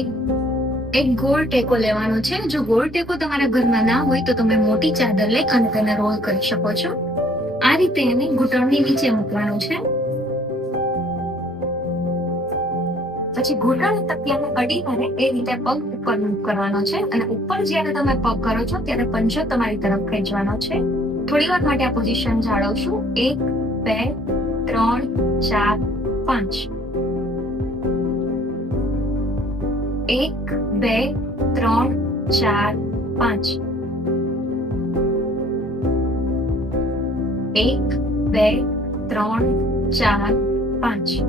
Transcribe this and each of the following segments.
એક એક ગોળ ટેકો લેવાનો છે। જો ગોળ ટેકો તમારા ઘરમાં ના હોય તો તમે મોટી ચાદર લઈ અને તેને રોલ કરી શકો છો। આ રીતે એને ઘૂંટણની નીચે મૂકવાનું છે। પછી ઘૂંટણ તકિયાને અડીને રહે એ રીતે પગ ઉપર કરવાનો છે અને ઉપર જ્યારે તમે પગ કરો છો ત્યારે પંજો તમારી તરફ ખેંચવાનો છે। થોડી વાર માટે આ પોઝિશન જાળવશું। 1 2 3 4 5। 1 2 3 4 5। 1 2 3 4 5।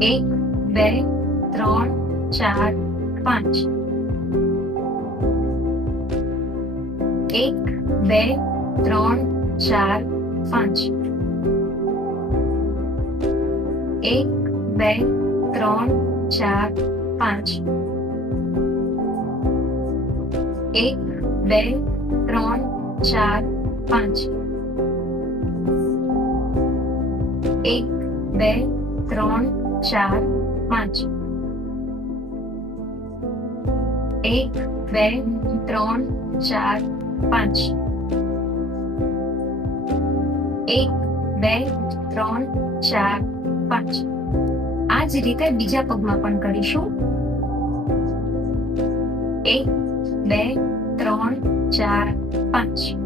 1 2 3 4 5। 1 2 3 4 5। 1 2 3 4 5। 1 2 3 4 5। 1 2 3 4 5। 1 2 3 4 5। 1 2 3 4 5। આ જ રીતે બીજા પગમાં પણ કરીશું। 1 2 3 4 5।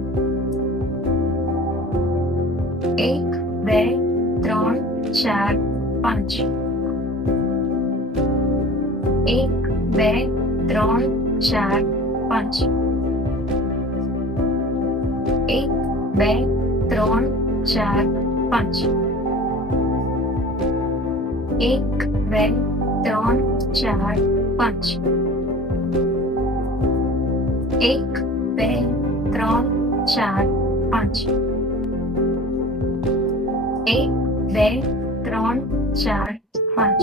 1 2 3 4 5। 1 2 3 4 5। 1 2 3 4 5। 1 2 3 4 5। 1 2 3 4 5। 1 2 3 4 5।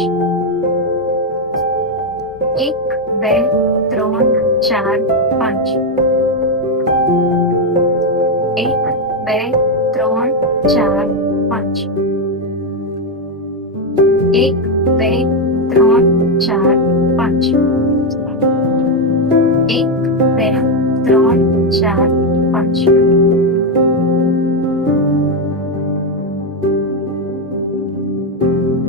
1 2 3 4 5। 1 2 3 4 5। 1 2 3 4 5। 1 2 3 4 5।